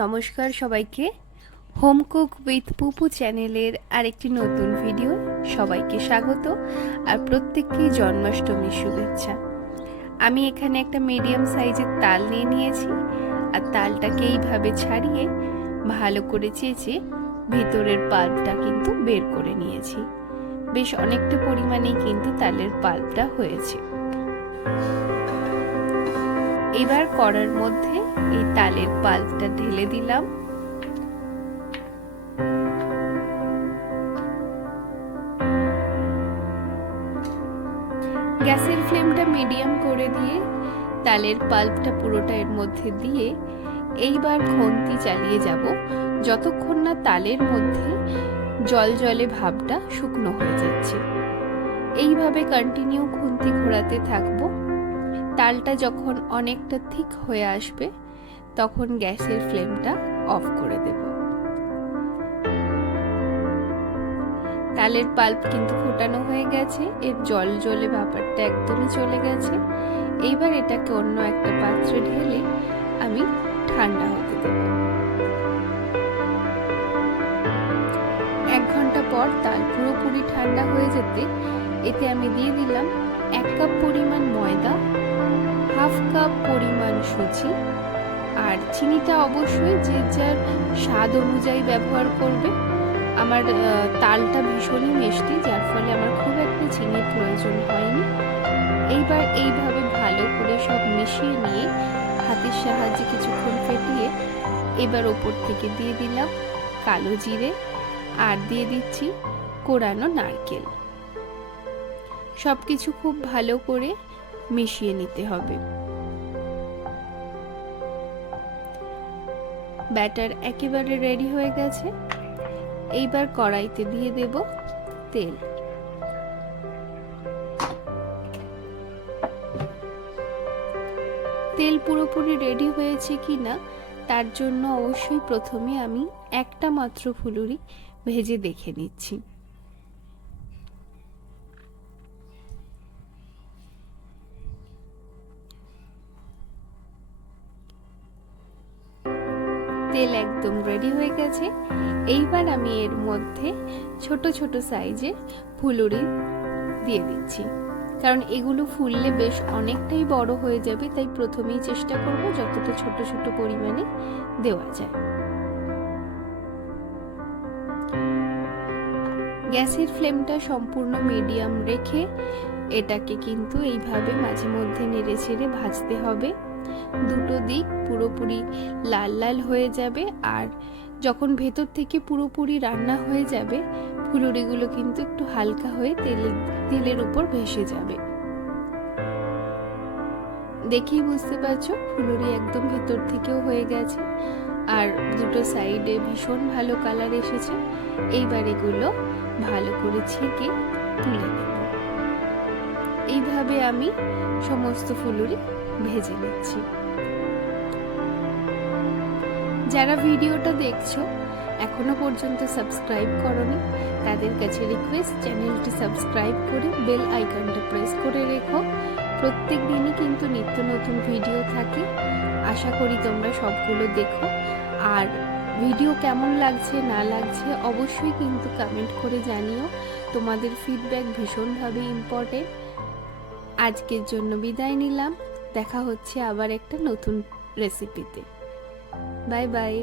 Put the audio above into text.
নমস্কার সবাইকে। Home cook with পুপু চ্যানেলের আরেকটি নতুন ভিডিও সবাইকে স্বাগত আর প্রত্যেককেই জন্মাষ্টমীর শুভেচ্ছা। আমি এখানে একটা মিডিয়াম সাইজের তাল নিয়ে নিয়েছি আর তালটাকে এইভাবে ছাড়িয়ে ভালো করে চেঁচে ভেতরের পাল্পটা কিন্তু বের করে নিয়েছি। বেশ অনেকটা পরিমাণেই কিন্তু তালের পাল্পটা হয়েছে। এবার করার মধ্যে এই তালের পাল্পটা ঢেলে দিলাম। গ্যাসের ফ্লেমটা মিডিয়াম করে দিয়ে তালের পাল্পটা পুরোটা এর মধ্যে দিয়ে এইবার খন্তি চালিয়ে যাব, যতক্ষণ না তালের মধ্যে জল জলে ভাবটা শুকনো হয়ে যাচ্ছে। এইভাবে কন্টিনিউ খুন্তি ঘোরাতে থাকব। তালটা যখন অনেকটা থিক হয়ে আসবে তখন গ্যাসের ফ্লেমটা অফ করে দেব। তালের পাল্প কিন্তু ফোটানো হয়ে গেছে, এর জল জলে ব্যাপারটা একদমই চলে গেছে। এইবার এটাকে অন্য একটা পাত্রে ঢেলে আমি ঠান্ডা হতে দেব। এক ঘণ্টা পর তাল পুরোপুরি ঠান্ডা হয়ে যেতে এতে আমি দিয়ে দিলাম এক কাপ পরিমাণ ময়দা, হাফ কাপ পরিমাণ সুজি আর চিনিটা অবশ্যই যে যার স্বাদ অনুযায়ী ব্যবহার করবে। আমার তালটা ভীষণই মিষ্টি, যার ফলে আমার খুব একটা চিনির প্রয়োজন হয়নি। এইবার এইভাবে ভালো করে সব মিশিয়ে নিয়ে হাতের সাহায্যে কিছুক্ষণ ফেটিয়ে এবার ওপর থেকে দিয়ে দিলাম কালো জিরে আর দিয়ে দিচ্ছি কোরানো নারকেল। সব কিছু খুব ভালো করে মিশিয়ে নিতে হবে। ব্যাটার একেবারে রেডি হয়ে গেছে। এইবার কড়াইতে দিয়ে দেব তেল। তেল পুরোপুরি রেডি হয়েছে কি না তার জন্য অবশ্যই প্রথমে আমি একটা মাত্র ফুলুরি ভেজে দেখে নিচ্ছি। তেল একদম রেডি হয়ে গেছে। এইবার আমি এর মধ্যে ছোট ছোট সাইজে ফুলুরি দিয়ে দিচ্ছি। কারণ এগুলো ফুললে বেশ অনেকটাই বড় হয়ে যাবে, তাই প্রথমেই চেষ্টা করব যতটা ছোট ছোট পরিমাণে দেওয়া যায়। গ্যাসের ফ্লেমটা সম্পূর্ণ মিডিয়াম রেখে এটাকে কিন্তু এইভাবে মাঝে মধ্যে নেড়ে ছেড়ে ভাজতে হবে। দুটো দিক পুরোপুরি লাল লাল হয়ে যাবে আর যখন ভেতর থেকে পুরোপুরি রান্না হয়ে যাবে, ফুলুরিগুলো কিন্তু একটু হালকা হয়ে তেলের তেলের উপর ভেসে যাবে। দেখেই বুঝতে পারছ, ফুলুরি একদম ভেতর থেকেও হয়ে গেছে। আর দুটো সাইডে ভীষণ ভালো কালার এসেছে। এইবার এগুলো ভালো করে ছেঁকে তুলে নেব। এইভাবে আমি সমস্ত ফুলুরি ভেজে নিচ্ছি। যারা ভিডিওটা দেখছ, এখনও পর্যন্ত সাবস্ক্রাইব করনি, তাদের কাছে রিকোয়েস্ট চ্যানেলটি সাবস্ক্রাইব করে বেল আইকনটা প্রেস করে রেখো। প্রত্যেক দিনই কিন্তু নিত্য নতুন ভিডিও থাকে। আশা করি তোমরা সবগুলো দেখো। আর ভিডিও কেমন লাগছে, না লাগছে, অবশ্যই কিন্তু কমেন্ট করে জানিও। তোমাদের ফিডব্যাক ভীষণভাবে ইম্পর্টেন্ট আজকের জন্য বিদায় নিলাম। দেখা হচ্ছে আবার একটা নতুন রেসিপিতে বাই বাই